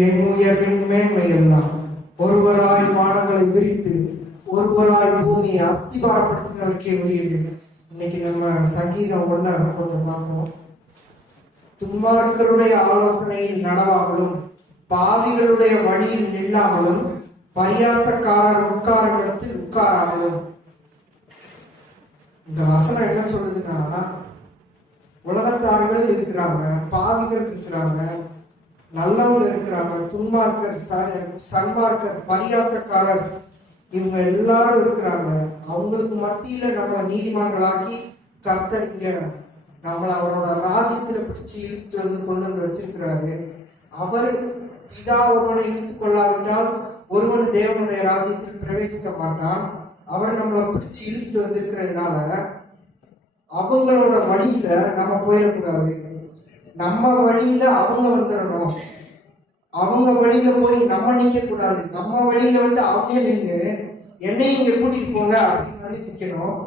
என் உயர்வின் மேன்மையெல்லாம் ஒருவராய் மாடங்களை விரித்து ஒருவராய் பூமியை அஸ்திபாரப்படுத்தினவருக்கே உரியது. இன்னைக்கு நம்ம சங்கீதம் ஒண்ண கொஞ்சம் பார்ப்போம். துன்மார்க்கருடைய ஆலோசனையில் நடவாமலும் பாவிகளுடைய வழியில் நில்லாமலும் பரியாசக்காரர் உட்காரும் இடத்தில் உட்காராமலும். இந்த வசனம் என்ன சொல்லுதுன்னா உலகத்தார்கள் இருக்கிறாங்க பாவிகள் இருக்கிறாங்க நல்லவங்க இருக்கிறாங்க. துன்மார்க்கர் சன்மார்க்கர் பரியாசக்காரர். இவங்க எல்லாரும் இருக்கிறாங்க. அவங்களுக்கு மத்தியில நம்மளை நீதிமன்றங்களாக்கி கர்த்தர் இங்க நம்மளை அவரோட ராஜ்யத்துல பிடிச்சு இழுத்துட்டு வந்து கொண்டு வந்து வச்சிருக்கிறாரு. அவர் பிதா ஒருவனை இழுத்து கொள்ளாவிட்டால் ஒருவன் தேவனுடைய ராஜ்யத்தில் பிரவேசிக்க மாட்டான். அவர் நம்மளை பிடிச்சு இழுத்துட்டு வந்திருக்கிறதுனால அவங்களோட வழியில நம்ம போயிடக்கூடாது. நம்ம வழியில அவங்க வந்துடணும். அவங்க வழியில போய் நம்ம நிக்க கூடாது நம்ம வழியில வந்து அவங்க நின்று என்னையும் இங்க கூட்டிட்டு போங்க அப்படின்னு வந்து நிக்கணும்.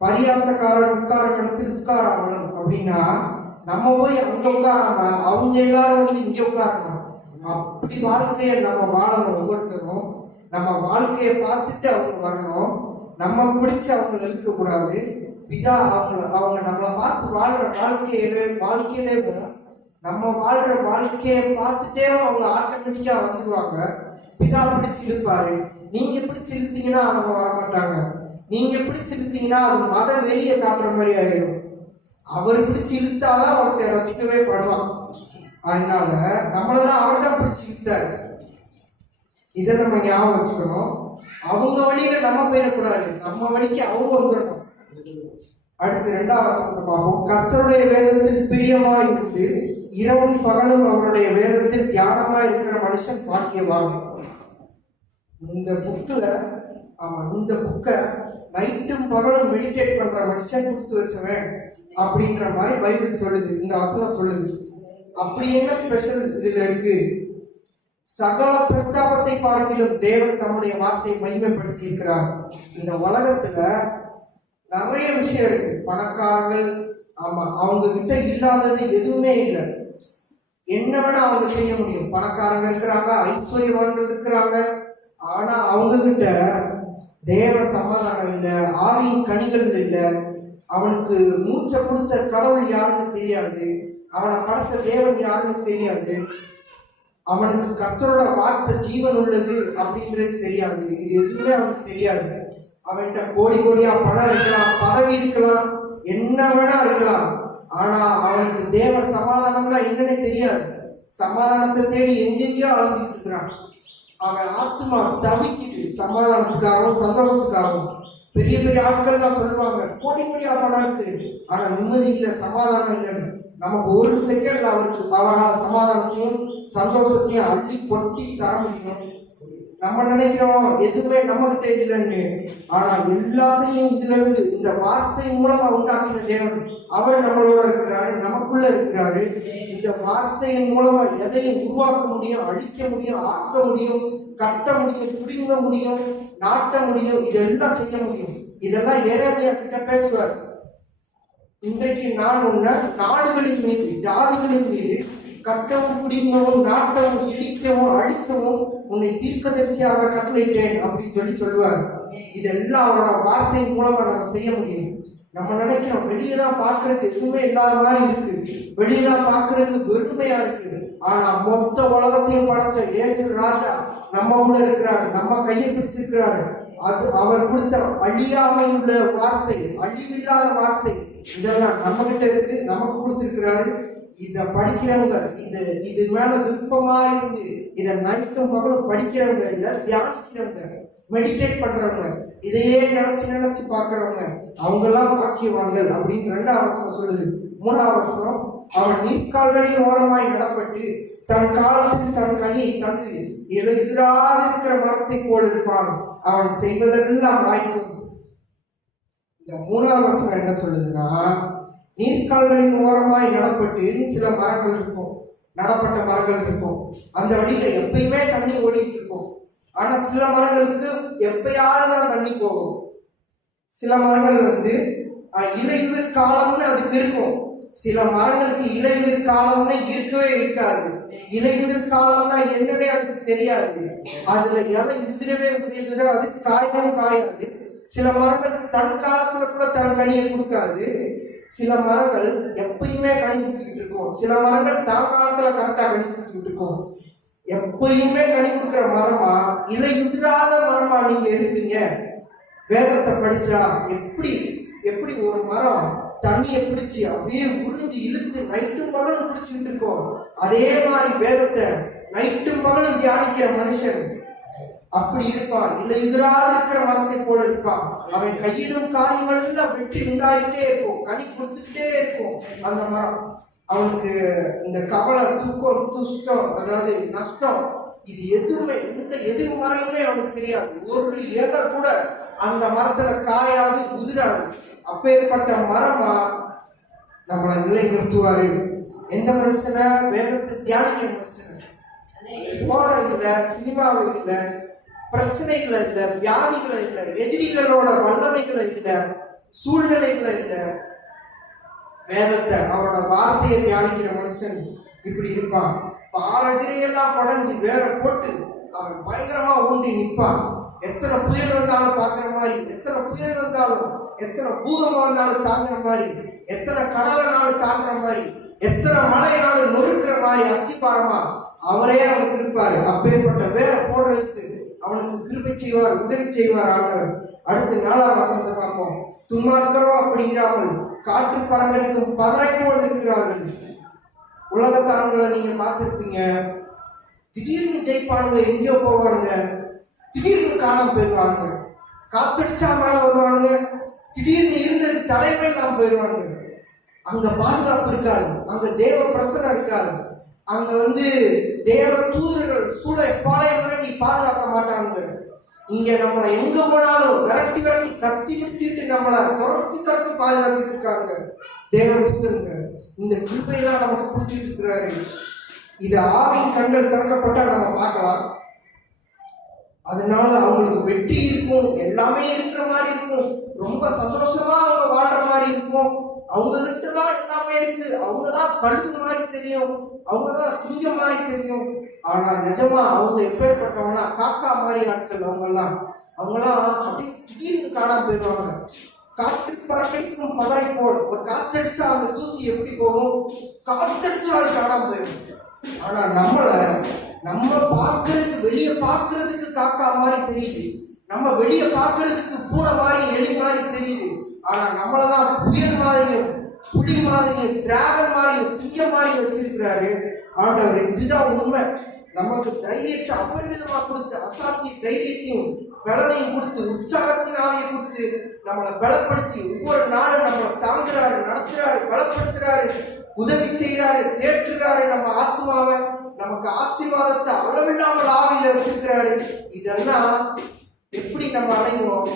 பரியாசக்காரர் உட்கார இடத்தில் உட்காராமலும் அப்படின்னா நம்ம போய் அங்க உட்காராம அவங்க எல்லாரும் வந்து இங்க உட்காரணும். அப்படி வாழ்க்கையை நம்ம வாழணும் ஒவ்வொருத்தரும். நம்ம வாழ்க்கையை பார்த்துட்டு அவங்க வரணும். நம்ம பிடிச்சு அவங்களை இழுக்க கூடாது பிதா அவங்க அவங்க நம்மளை பார்த்து வாழ்ற வாழ்க்கையில வாழ்க்கையிலே வரும். நம்ம வாழ்ற வாழ்க்கையை பார்த்துட்டே அவங்க ஆட்டோமேட்டிக்கா வந்துருவாங்க. பிதா பிடிச்சு இழுப்பாரு நீங்க பிடிச்சு இழுத்தீங்கன்னா அவங்க வரமாட்டாங்க. நீங்க பிடிச்சு இழுத்தீங்கன்னா அது மத வெளியே காட்டுற மாதிரி ஆயிடும் அவர் பிடிச்சு இழுத்தாதான் ஒருத்தர் ரசிக்கவே படுவான். அதனால நம்மளதான் அவர் தான் பிடிச்சு இழுத்தாரு இதை நம்ம ஞாபகம் வச்சுக்கணும். அவங்க வழியில நம்ம போயிடக்கூடாது. நம்ம வழிக்கு அவங்க வந்துடணும். அடுத்து இரண்டாவது வசனத்தை பார்ப்போம். கர்த்தருடைய வேதத்தில் பிரியமாய் இருந்து இரவும் பகலும் அவருடைய வேதத்தில் தியானமாய் இருக்கிற மனுஷன் பாக்கியவாகும் இந்த புக்கில் ஆமா இந்த புக்கை நைட்டும் பகலும் மெடிடேட் பண்ற மனுஷன் கொடுத்து வச்சவன் அப்படின்ற மாதிரி பைபிள் சொல்லுது. இந்த வசனம் சொல்லுது. அப்படி என்ன ஸ்பெஷல் இதுல இருக்கு? சகல பிரஸ்தாபத்தை பார்க்கிலும் தேவன் தம்முடைய வார்த்தையை மகிமைப்படுத்தி இருக்கிறார் இந்த உலகத்துல நிறைய விஷயம் இருக்கு. பணக்காரர்கள் ஆமா அவங்க கிட்ட இல்லாதது எதுவுமே இல்லை. என்ன வேணா அவங்க செய்ய முடியும். பணக்காரங்க இருக்கிறாங்க ஐஸ்வர்யவான்கள் இருக்கிறாங்க. ஆனா அவங்க கிட்ட தேவ சமாதானம் இல்லை ஆவியின் கனிகள் இல்லை. அவனுக்கு மூச்சை கொடுத்த கடவுள் யாருன்னு தெரியாது. அவனை படைத்த தேவன் யாருன்னு தெரியாது. அவனுக்கு கர்த்தரோட வார்த்தை ஜீவன் உள்ளது அப்படின்றது தெரியாது. இது எதுவுமே அவனுக்கு தெரியாது. அவன்கிட்ட கோடி கோடியா பணம் இருக்கலாம் பதவி இருக்கலாம் என்ன வேணா இருக்கலாம். ஆனா அவனுக்கு தேவ சமாதானம்னா என்னன்னே தெரியாது. சமாதானத்தை தேடி எங்கெங்கயோ அலைஞ்சிட்டு இருக்கிறான். அவன் ஆத்மா தவிக்குது. சமாதானத்துக்காகவும் சந்தோஷத்துக்காகவும். பெரிய பெரிய ஆட்கள்லாம் சொல்லுவாங்க கோடி கோடியா பணம் இருக்கு. ஆனா நிம்மதி இல்லை சமாதானம் இல்லைன்னு. நமக்கு ஒரு செகண்ட் அவருக்கு அவரால் சமாதானத்தையும் சந்தோஷத்தையும் அள்ளி கொட்டி தர முடியும். நம்ம நினைக்கிறோம் எதுவுமே நம்ம கிட்ட இல்லைன்னு. ஆனா எல்லாத்தையும் இதுல இருந்து இந்த வார்த்தை மூலமா உண்டாக்கின தேவன் அவர் நம்மளோட இருக்கிறாரு நமக்குள்ள இருக்கிறாரு. இந்த வார்த்தையின் மூலமா எதையும் உருவாக்க முடியும் அழிக்க முடியும் ஆக்க முடியும் கட்ட முடியும் பிடிங்க முடியும் நாட்ட முடியும் இதெல்லாம் செய்ய முடியும். இதெல்லாம் ஏரேமியா கிட்ட பேசுவார். இன்றைக்கு நான் உன்னை நாடுகளின் மீது ஜாதிகளின் மீது கட்டவும் பிடிங்கவும் நாட்டவும் இடிக்கவும் அழிக்கவும் உன்னை தீர்க்கதரிசியாக கட்டளையிட்டேன் அப்படின்னு சொல்லி சொல்லுவார். இதெல்லாம் அவரோட வார்த்தையின் மூலமா நம்ம செய்ய முடியும். நம்ம நினைக்கிறோம் வெளியே தான் பார்க்கறதுக்கு எதுவுமே இல்லாத மாதிரி இருக்கு. வெளியே தான் பார்க்கறதுக்கு வெறுமையா இருக்கு. ஆனா மொத்த உலகத்தையும் படைச்ச இயேசு ராஜா நம்ம கூட இருக்கிறாரு. நம்ம கையை பிடிச்சிருக்கிறாரு. அது அவர் கொடுத்த அழியாமையுள்ள வார்த்தை அழிவில்லாத வார்த்தை இதெல்லாம் நம்ம கிட்ட இருக்கு. நமக்கு கொடுத்திருக்கிறாரு. இத படிக்கிறவங்க இது இது மேல விருப்பமா இருந்து இதை நைட்டும் பகலும் படிக்கிறவங்க இல்ல தியானிக்கிறவங்க மெடிடேட் பண்றவங்க இதையே நினைச்சு நினைச்சு பார்க்கறவங்க அவங்க எல்லாம் வாக்கியவான்கள் அப்படின்னு ரெண்டாம் வசனம் சொல்லுது. மூணாவது வசனம் அவன் நீர்க்கால்களின் ஓரமாய் நடப்பட்டு தன் காலத்தில் தன் கையை தந்து எதிராதிருக்கிற மரத்தை போல் இருப்பான். அவன் செய்வதெல்லாம் வாய்க்கும் இந்த மூணாவது வசனம் என்ன சொல்லுதுன்னா நீர்க்கால்களின் ஓரமாய் நடப்பட்டு சில மரங்கள் இருக்கும். நடப்பட்ட மரங்கள் இருக்கும். அந்த வழியில எப்பயுமே தண்ணி ஓடிட்டு இருக்கும். ஆனா சில மரங்களுக்கு எப்பயாவது தான் தண்ணி போகும். சில மரங்கள் வந்து இலையுதிர் காலம்னு அதுக்கு இருக்கும். சில மரங்களுக்கு இலையுதிர் காலம்னு இருக்கவே இருக்காது. இலையுதிர் காலம்னா என்னன்னே அதுக்கு தெரியாது. அதுல எதை உதிரவே உதிரவே அது காயமும் காயாது சில மரங்கள் தன் காலத்துல கூட தன் கனியை கொடுக்காது. சில மரங்கள் எப்பயுமே கனி கொடுத்துக்கிட்டு இருக்கும். சில மரங்கள் தான் காலத்துல கரெக்டா கனி கொடுத்துக்கிட்டு இருக்கும். எப்பயுமே கனி கொடுக்குற மரமா? இலை உதிராத மரமா நீங்க இருப்பீங்க. வேதத்தை படிச்சா எப்படி எப்படி ஒரு மரம் தண்ணியை பிடிச்சி அப்படியே உறிஞ்சு இழுத்து நைட்டும் பகலும் பிடிச்சுக்கிட்டு இருக்கோம். அதே மாதிரி வேதத்தை நைட்டும் பகலும் தியானிக்கிற மனுஷன் அப்படி இருப்பான். இல்லை எதிராக இருக்கிற மரத்தை போல இருப்பான். அவன் கையிடும் காரியங்கள் எல்லாம் வெற்றி உண்டாயிட்டே இருக்கும். கனி கொடுத்துக்கிட்டே இருக்கும் அந்த மரம். அவனுக்கு இந்த கவலை தூக்கம் துஷ்டம் அதாவது நஷ்டம் இது எதுவுமே எந்த எதிர்மறையுமே அவனுக்கு தெரியாது. ஒரு இலை கூட அந்த மரத்துல காயாது உதிராது. அப்பேற்பட்ட மரமா நம்மளை நிலை நிறுத்துவாரு எந்த மனுஷனை? வேதத்தை தியானிக்கிற மனுஷனை. போன இல்ல சினிமாவை இல்ல பிரச்சனைகளை இல்ல வியாதிகளை இல்ல எதிரிகளோட வல்லமைகளை இல்ல சூழ்நிலைகளை இல்ல. வேதத்தை அவரோட வார்த்தையை தியானிக்கிற மனுஷன் இப்படி இருப்பான். பாரதிரையெல்லாம் படைஞ்சு வேற போட்டு அவன் பயங்கரமா ஊன்றி நிற்பான். எத்தனை புயல் வந்தாலும் பார்க்குற மாதிரி எத்தனை புயல் வந்தாலும் எத்தனை பூகமாக வந்தாலும் தாங்குற மாதிரி எத்தனை கடலைனாலும் தாங்குற மாதிரி எத்தனை மழைனாலும் நொறுக்கிற மாதிரி அஸ்திபாரமா அவரே அவனுக்கு இருப்பாரு. அப்பேற்பட்ட வேற போடுறதுக்கு அவனுக்கு கிருபை செய்வார் உதவி செய்வார் ஆண்டவர். அடுத்து நாலாம் வசனத்தை பார்ப்போம். துன்மார்க்கரோ அப்படிங்கிறாமல் காற்று பறக்கடிக்கும் பதரை போல் இருக்கிறார்கள். உலகத்தான்களை நீங்க பார்த்துருப்பீங்க. திடீர்னு ஜெயிப்பானுங்க எங்கேயோ போவானுங்க. திடீர்னு காணாம போயிடுவானுங்க காத்தடிச்சா மேல வருவானுங்க. திடீர்னு இருந்தது தடைவே நாம் போயிடுவானுங்க அங்க பாதுகாப்பு இருக்காது. அங்க தேவ பிரச்சனை இருக்காது. அங்க வந்து தேவ தூதர்கள் சூழ பாளையம் நீ பாதுகாக்க மாட்டாங்க இங்க நம்மளை எங்க போனாலும் விரட்டி விரட்டி கத்தி பிடிச்சிட்டு நம்மளை துரத்தி துரத்தி பாதுகாத்துட்டு இருக்காங்க. தேவ தூதருங்க இந்த கிருப்பையெல்லாம் நமக்கு பிடிச்சிட்டு இருக்கிறாரு. இது ஆவின் கண்கள் திறக்கப்பட்டா நம்ம பார்க்கலாம். அதனால அவங்களுக்கு வெற்றி இருக்கும் எல்லாமே இருக்கிற மாதிரி இருக்கும். ரொம்ப சந்தோஷமா அவங்க வாழ்ற மாதிரி இருக்கும். அவங்க கிட்ட தான் எல்லாமே இருக்கு. அவங்க தான் கழுத்து மாதிரி தெரியும். அவங்க தான் சிங்கம் மாதிரி தெரியும். ஆனா நிஜமா அவங்க எப்பேற்பட்டவனா காக்கா மாதிரி ஆட்கள் அவங்க எல்லாம் அவங்கெல்லாம் அப்படியே திடீர்னு காணாம போயிடுவாங்க. காற்று பறக்கடிக்கும் பதரை போல். ஒரு காத்தடிச்சா அந்த தூசி எப்படி போகும்? காத்தடிச்சா அது காணாம போயிடும். ஆனா நம்மள நம்ம பார்க்கறதுக்கு வெளியே பார்க்கறதுக்கு காக்கா மாதிரி தெரியுது. நம்ம வெளியே பார்க்கறதுக்கு பூனை மாதிரி எலி மாதிரி தெரியுது. ஆனா நம்மளதான் புயல் மாதிரியும் புலி மாதிரியும் டிராகன் மாதிரியும் சிங்கம் மாதிரி வச்சிருக்கிறாரு. ஆண்டவர் இதுதான் உண்மை. நமக்கு தைரியத்தை அபரிமிதமா கொடுத்து அசாத்திய தைரியத்தையும் பலனையும் கொடுத்து உற்சாகத்தின் ஆவியை கொடுத்து நம்மளை பலப்படுத்தி ஒவ்வொரு நாளும் நம்மளை தாங்குறாரு நடத்துறாரு பலப்படுத்துறாரு உதவி செய்யறாரு தேற்றுறாரு நம்ம ஆத்மாவை நமக்கு ஆசீர்வாதத்தை அளவில்லாமல் ஆவியில வச்சிருக்கிறாரு. இதெல்லாம் எப்படி நம்ம அடைவோம்?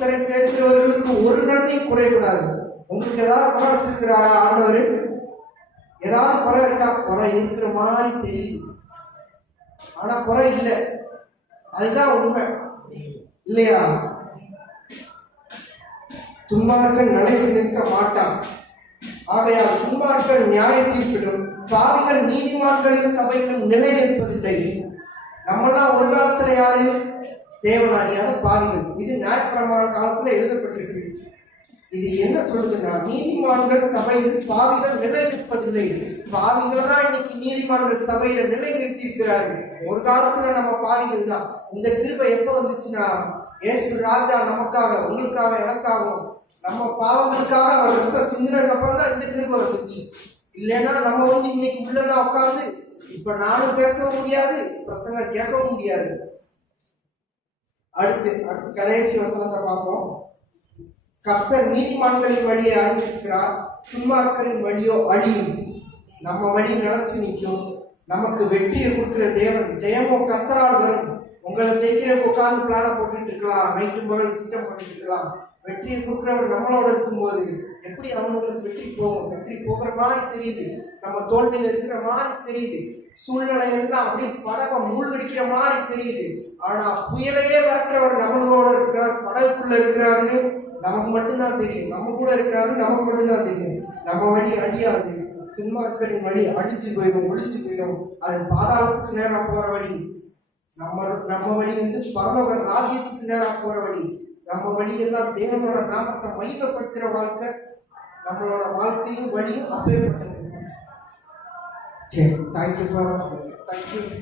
கர்த்தரை தேடுகிறவர்களுக்கு ஒரு நன்மை குறையக்கூடாது. உங்களுக்கு ஏதாவது குறை வச்சிருக்கிறாரா ஆண்டவர்? ஏதாவது குறை இருக்கா? குறை இருக்கிற மாதிரி தெரியுது. ஆனா குறை இல்லை. அதுதான் உண்மை. இல்லையா? துன்மார்க்கன் நிலைத்து நிற்க மாட்டான். ஆகையால் துன்மார்க்கன் நியாய தீர்ப்பிலும் பாவிகள் நீதிமான்களின் சபைகள் நிலை நிற்பதில்லை நம்மெல்லாம் ஒரு காலத்துல யாரு? தேவன் அறியாத பாவிகள். இது நியாயப்பிரமாண காலத்துல எழுதப்பட்டிருக்கு இது என்ன சொல்லுதுன்னா நீதிமான்கள் சபையில் பாவிகள் நிலை நிற்பதில்லை பாவிகள் தான் இன்னைக்கு நீதிமான்கள் சபையில நிலை நிறுத்தி இருக்கிறார்கள் ஒரு காலத்துல நம்ம பாவிகள் தான். இந்த கிருபை எப்ப வந்துச்சுன்னா ஏசு ராஜா நமக்காக உங்களுக்காக எனக்காகவும் நம்ம பாவங்களுக்காக அவர் ரத்த சிந்தினதுக்கு அப்புறம் தான் இந்த கிருபை வந்துச்சு. இல்லைன்னா நம்ம வந்து இன்னைக்கு உள்ளெல்லாம் உட்காந்து இப்ப நானும் பேசவும் முடியாது பிரசங்க கேட்கவும் முடியாது. அடுத்து அடுத்து கடைசி வசனத்தை பார்ப்போம். கர்த்தர் நீதிமான்களின் வழியை அனுப்பியிருக்கிறார். துன்மார்க்கரின் வழியோ அழியும். நம்ம வழி நினைச்சு நிற்கும். நமக்கு வெற்றியை கொடுக்குற தேவன். ஜெயமோ கர்த்தரால் வரும். உங்களை தேய்க்கிற உட்கார்ந்து பிளான போட்டுட்டு இருக்கலாம். நைட்டு பகல் திட்டம் பண்ணிட்டு இருக்கலாம். வெற்றியை கொடுக்குறவர் நம்மளோட இருக்கும்போது எப்படி அவங்களுக்கு வெற்றி போகும்? வெற்றி போகிற மாதிரி தெரியுது. நம்ம தோல்வியில் இருக்கிற மாதிரி தெரியுது. சூழ்நிலை எல்லாம் அப்படியே படகம் மூழ்கடிக்கிற மாதிரி தெரியுது. ஆனா புயலையே வரற்றவர் நம்மளோட இருக்கிறார் படகுக்குள்ள இருக்கிறாருன்னு நமக்கு மட்டும்தான் தெரியும். நம்ம கூட இருக்காருன்னு நமக்கு மட்டும்தான் தெரியும். நம்ம வழி அழியாது. துன்மார்க்கரின் வழி அழிச்சு போயிடும் ஒழிச்சு போயிடும். அது பாதாளத்துக்கு நேரம் போற வழி. நம்ம நம்ம வழி வந்து பரலோக ராஜ்யத்துக்கு நேரம் போற வழி. நம்ம வழியெல்லாம் தேவனோட நாமத்தை மையப்படுத்துற வாழ்க்கை நம்மளோட வாழ்க்கையும் வழியும் அப்பேற்பட்டது. Thank you, Father. tay you.